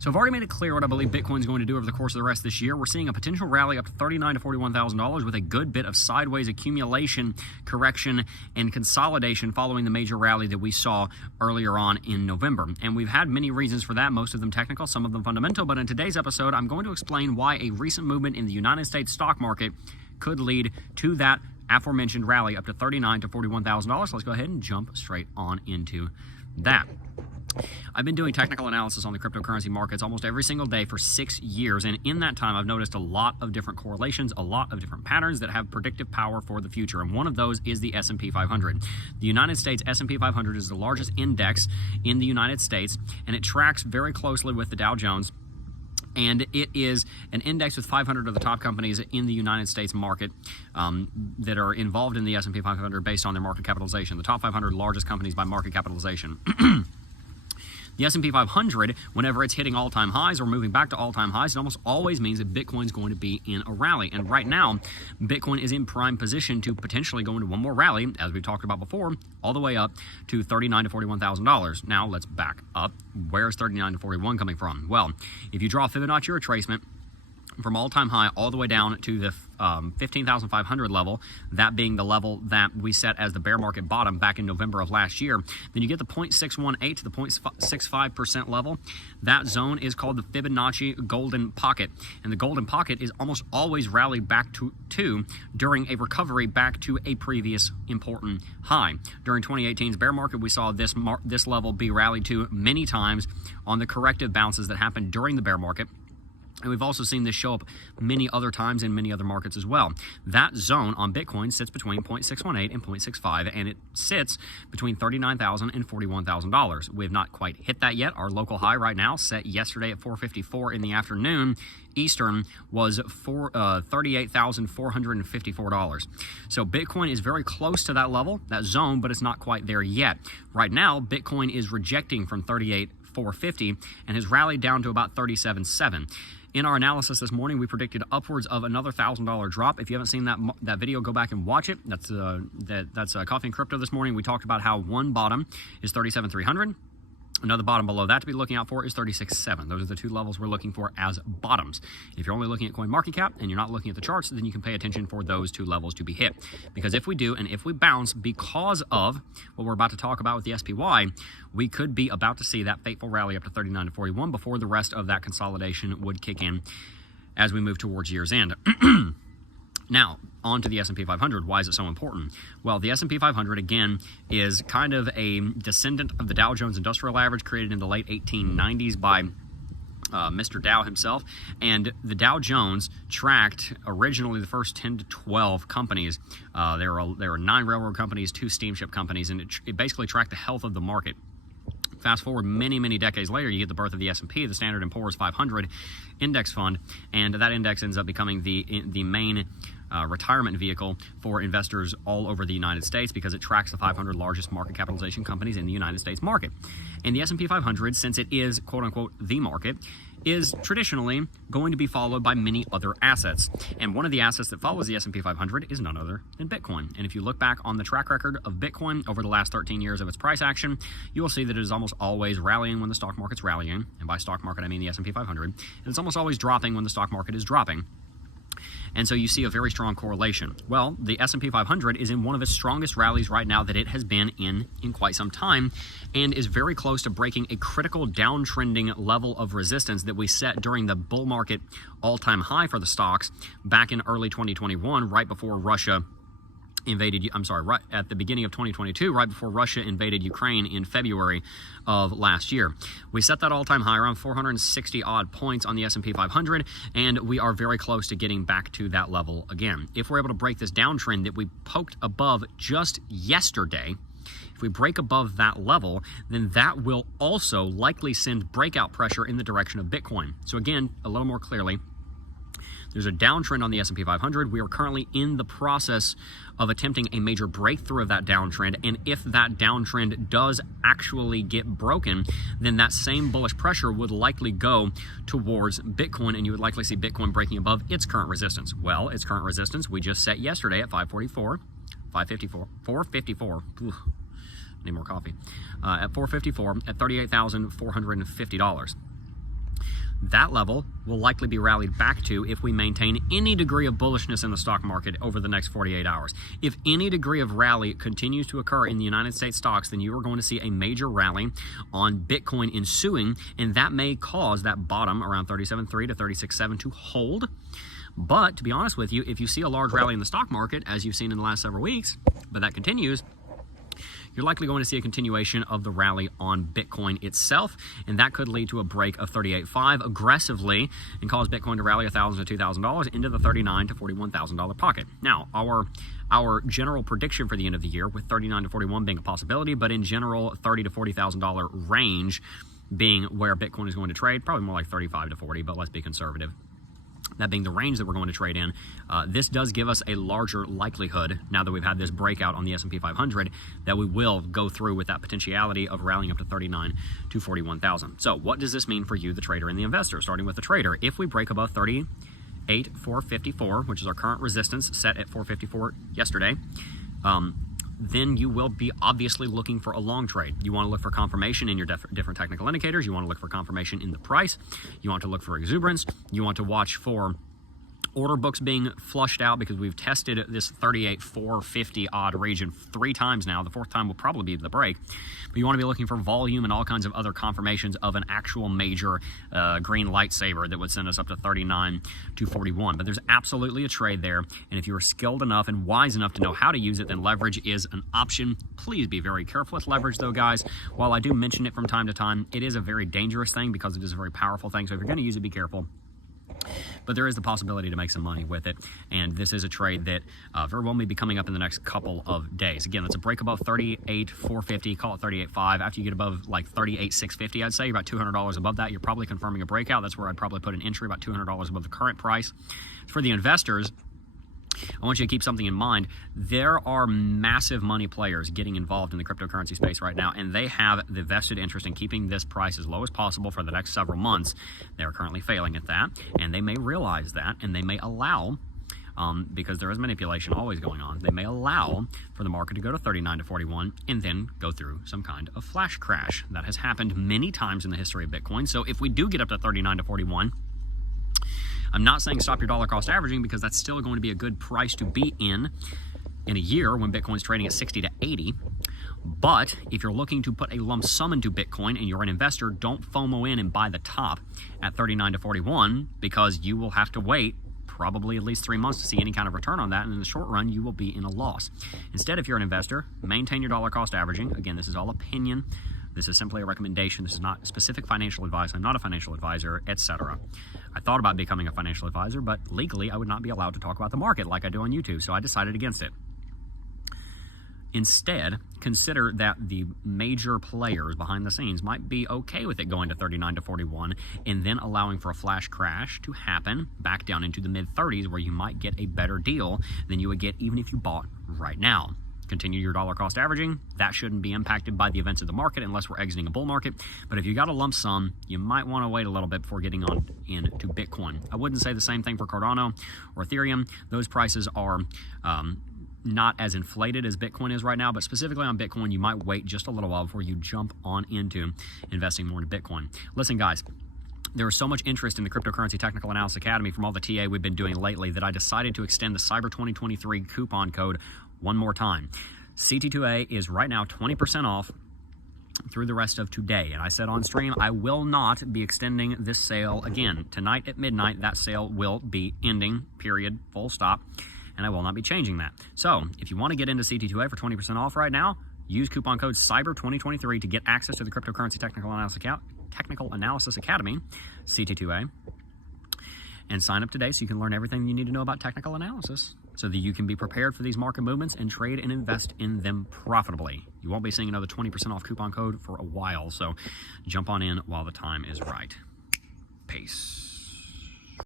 So I've already made it clear what I believe Bitcoin is going to do over the course of the rest of this year. We're seeing a potential rally up to $39,000 to $41,000 with a good bit of sideways accumulation, correction, and consolidation following the major rally that we saw earlier on in November. And we've had many reasons for that, most of them technical, some of them fundamental. But in today's episode, I'm going to explain why a recent movement in the United States stock market could lead to that aforementioned rally up to $39,000 to $41,000. Let's go ahead and jump straight on into that. I've been doing technical analysis on the cryptocurrency markets almost every single day for 6 years, and in that time I've noticed a lot of different correlations, a lot of different patterns that have predictive power for the future, and one of those is the S&P 500. The United States S&P 500 is the largest index in the United States, and it tracks very closely with the Dow Jones. And it is an index with 500 of the top companies in the United States market that are involved in the S&P 500 based on their market capitalization. The top 500 largest companies by market capitalization. The S&P 500, whenever it's hitting all-time highs or moving back to all-time highs, it almost always means that Bitcoin's going to be in a rally. And right now, Bitcoin is in prime position to potentially go into one more rally, as we talked about before, all the way up to $39,000 to $41,000. Now, let's back up. Where's $39,000 to $41,000 coming from? Well, if you draw a Fibonacci retracement from all-time high all the way down to the 15,500 level, that being the level that we set as the bear market bottom back in November of last year, then you get the 0.618 to the 0.65% level. That zone is called the Fibonacci Golden Pocket, and the Golden Pocket is almost always rallied back to during a recovery back to a previous important high. During 2018's bear market, we saw this level be rallied to many times on the corrective bounces that happened during the bear market. And we've also seen this show up many other times in many other markets as well. That zone on Bitcoin sits between 0.618 and 0.65, and it sits between $39,000 and $41,000. We have not quite hit that yet. Our local high right now, set yesterday at 4:54 in the afternoon Eastern, was $38,454. So Bitcoin is very close to that level, that zone, but it's not quite there yet. Right now, Bitcoin is rejecting from 38,450 and has rallied down to about 37.7. In our analysis this morning, we predicted upwards of another $1,000 drop. If you haven't seen that video, go back and watch it. That's Coffee and Crypto this morning. We talked about how one bottom is 37,300. Another bottom below that to be looking out for is 36.7. Those are the two levels we're looking for as bottoms. If you're only looking at CoinMarketCap and you're not looking at the charts, then you can pay attention for those two levels to be hit. Because if we do, and if we bounce because of what we're about to talk about with the SPY, we could be about to see that fateful rally up to $39,000 to $41,000 before the rest of that consolidation would kick in as we move towards year's end. Now, on to the S&P 500. Why is it so important? Well, the S&P 500, again, is kind of a descendant of the Dow Jones Industrial Average created in the late 1890s by Mr. Dow himself. And the Dow Jones tracked originally the first 10 to 12 companies. There were 9 railroad companies, 2 steamship companies, and it basically tracked the health of the market. Fast forward many, many decades later, you get the birth of the S&P, the Standard & Poor's 500 index fund, and that index ends up becoming the main retirement vehicle for investors all over the United States because it tracks the 500 largest market capitalization companies in the United States market. And the S&P 500, since it is, quote-unquote, the market, is traditionally going to be followed by many other assets. And one of the assets that follows the S&P 500 is none other than Bitcoin. And if you look back on the track record of Bitcoin over the last 13 years of its price action, you will see that it is almost always rallying when the stock market's rallying. And by stock market, I mean the S&P 500. And it's almost always dropping when the stock market is dropping. And so you see a very strong correlation. Well, the S&P 500 is in one of its strongest rallies right now that it has been in quite some time, and is very close to breaking a critical downtrending level of resistance that we set during the bull market all-time high for the stocks back in early 2021, right before Russia right at the beginning of 2022, right before Russia invaded Ukraine in February of last year. We set that all-time high around 460 odd points on the S&P 500, and we are very close to getting back to that level again. If we're able to break this downtrend that we poked above just yesterday, if we break above that level, then that will also likely send breakout pressure in the direction of Bitcoin. So again, a little more clearly, there's a downtrend on the S&P 500. We are currently in the process of attempting a major breakthrough of that downtrend. And if that downtrend does actually get broken, then that same bullish pressure would likely go towards Bitcoin, and you would likely see Bitcoin breaking above its current resistance. Well, its current resistance we just set yesterday at 454. Ooh, need more coffee. At 454 at $38,450. That level will likely be rallied back to if we maintain any degree of bullishness in the stock market over the next 48 hours. If any degree of rally continues to occur in the United States stocks, then you are going to see a major rally on Bitcoin ensuing, and that may cause that bottom around 37.3 to 36.7 to hold. But to be honest with you, if you see a large rally in the stock market, as you've seen in the last several weeks, but that continues, you're likely going to see a continuation of the rally on Bitcoin itself, and that could lead to a break of 38.5 aggressively and cause Bitcoin to rally $1,000 to $2,000 into the $39,000 to $41,000 pocket. Now, our general prediction for the end of the year, with 39 to 41 being a possibility, but in general, $30,000 to $40,000 range being where Bitcoin is going to trade, probably more like 35 to 40, but let's be conservative. That being the range that we're going to trade in, this does give us a larger likelihood, now that we've had this breakout on the S&P 500, that we will go through with that potentiality of rallying up to 39 to 41,000. So what does this mean for you, the trader and the investor? Starting with the trader, if we break above 38,454, which is our current resistance set at 454 yesterday, then you will be obviously looking for a long trade. You want to look for confirmation in your different technical indicators. You want to look for confirmation in the price. You want to look for exuberance. You want to watch for order books being flushed out, because we've tested this 38,450 odd region 3 times now. The 4th time will probably be the break. But you want to be looking for volume and all kinds of other confirmations of an actual major green lightsaber that would send us up to 39 to 41. But there's absolutely a trade there, and if you're skilled enough and wise enough to know how to use it, then leverage is an option. Please be very careful with leverage, though, guys. While I do mention it from time to time, it is a very dangerous thing because it is a very powerful thing. So if you're going to use it, be careful. But there is the possibility to make some money with it, and this is a trade that very well may be coming up in the next couple of days. Again, it's a break above 38,450, call it 38.5. After you get above like 38,650, I'd say you're about $200 above that. You're probably confirming a breakout. That's where I'd probably put an entry, about $200 above the current price. For the investors, I want you to keep something in mind. There are massive money players getting involved in the cryptocurrency space right now, and they have the vested interest in keeping this price as low as possible for the next several months. They're currently failing at that, and they may realize that, and they may allow, because there is manipulation always going on, they may allow for the market to go to 39 to 41 and then go through some kind of flash crash. That has happened many times in the history of Bitcoin. So if we do get up to 39 to 41, I'm not saying stop your dollar cost averaging, because that's still going to be a good price to be in a year when Bitcoin's trading at 60 to 80. But if you're looking to put a lump sum into Bitcoin and you're an investor, don't FOMO in and buy the top at 39 to 41, because you will have to wait probably at least 3 months to see any kind of return on that, and in the short run you will be in a loss. Instead, if you're an investor, maintain your dollar cost averaging. Again, this is all opinion. This is simply a recommendation. This is not specific financial advice. I'm not a financial advisor, etc. I thought about becoming a financial advisor, but legally I would not be allowed to talk about the market like I do on YouTube, so I decided against it. Instead, consider that the major players behind the scenes might be okay with it going to 39 to 41 and then allowing for a flash crash to happen back down into the mid-30s, where you might get a better deal than you would get even if you bought right now. Continue your dollar cost averaging. That shouldn't be impacted by the events of the market unless we're exiting a bull market. But if you got a lump sum, you might want to wait a little bit before getting on into Bitcoin. I wouldn't say the same thing for Cardano or Ethereum. Those prices are not as inflated as Bitcoin is right now, but specifically on Bitcoin, you might wait just a little while before you jump on into investing more into Bitcoin. Listen, guys, there is so much interest in the Cryptocurrency Technical Analysis Academy from all the TA we've been doing lately that I decided to extend the Cyber 2023 coupon code one more time. CT2A is right now 20% off through the rest of today. And I said on stream, I will not be extending this sale again. Tonight at midnight, that sale will be ending, period, full stop. And I will not be changing that. So if you want to get into CT2A for 20% off right now, use coupon code CYBER2023 to get access to the Cryptocurrency Technical Analysis Academy, CT2A, and sign up today so you can learn everything you need to know about technical analysis so that you can be prepared for these market movements and trade and invest in them profitably. You won't be seeing another 20% off coupon code for a while, so jump on in while the time is right. Peace.